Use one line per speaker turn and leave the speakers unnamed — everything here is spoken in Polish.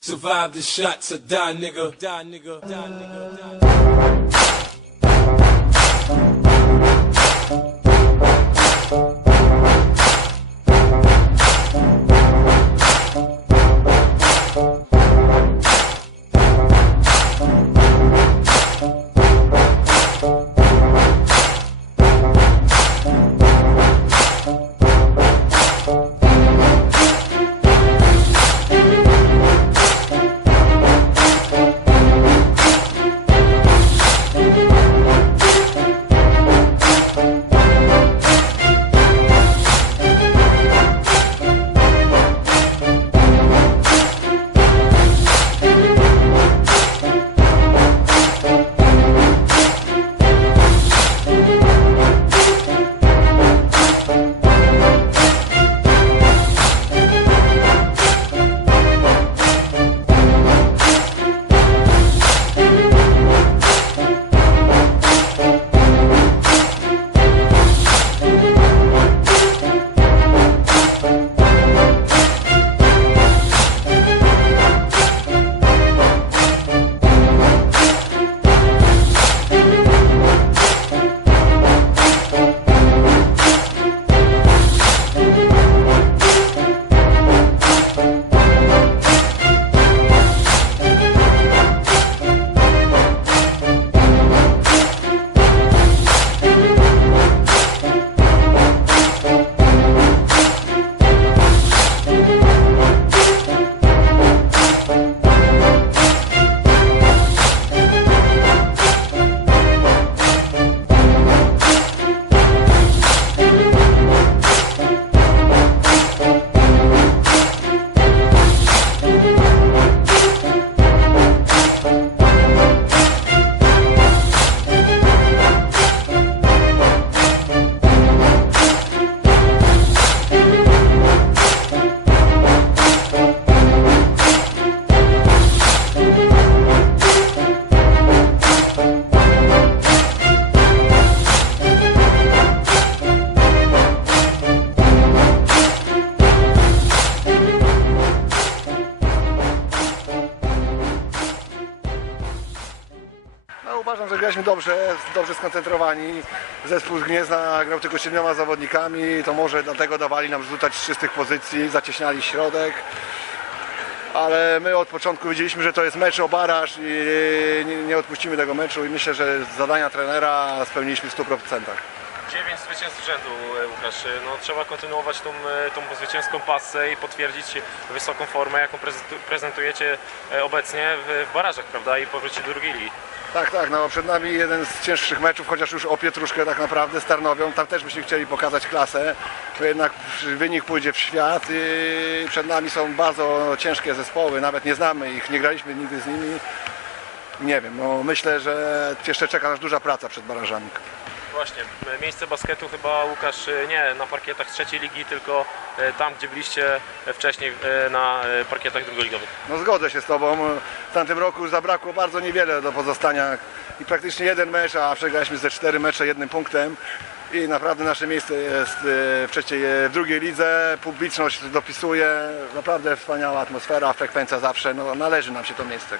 Survive the shots or die, nigga. Die, nigga. Die, nigga. Die.
No, uważam, że graliśmy dobrze, dobrze skoncentrowani. Zespół z Gniezna grał tylko siedmioma zawodnikami, to może dlatego dawali nam rzucać z czystych pozycji, zacieśniali środek. Ale my od początku wiedzieliśmy, że to jest mecz o baraż i nie, odpuścimy tego meczu i myślę, że zadania trenera spełniliśmy w 100%.
Dziewięć zwycięstw z rzędu, e, Łukasz. No, trzeba kontynuować tą, e, tą zwycięską pasę i potwierdzić wysoką formę, jaką prezentu- prezentujecie e, obecnie w, barażach, prawda? I powrócić do drugiej ligi.
Tak, tak, no przed nami jeden z cięższych meczów, chociaż już o Pietruszkę tak naprawdę z Tarnowią. Tam też byśmy chcieli pokazać klasę, bo jednak wynik pójdzie w świat i przed nami są bardzo ciężkie zespoły, nawet nie znamy ich, nie graliśmy nigdy z nimi. Nie wiem, no myślę, że jeszcze czeka nas duża praca przed barażami.
Właśnie, miejsce basketu chyba, Łukasz, e, nie na parkietach trzeciej ligi, tylko e, tam, gdzie byliście e, wcześniej na parkietach drugoligowych.
No zgodzę się z Tobą, w tamtym roku zabrakło bardzo niewiele do pozostania i praktycznie jeden mecz, a przegraliśmy ze cztery mecze jednym punktem. I naprawdę nasze miejsce jest w trzeciej, w drugiej lidze, publiczność dopisuje, naprawdę wspaniała atmosfera, frekwencja zawsze, no należy nam się to miejsce.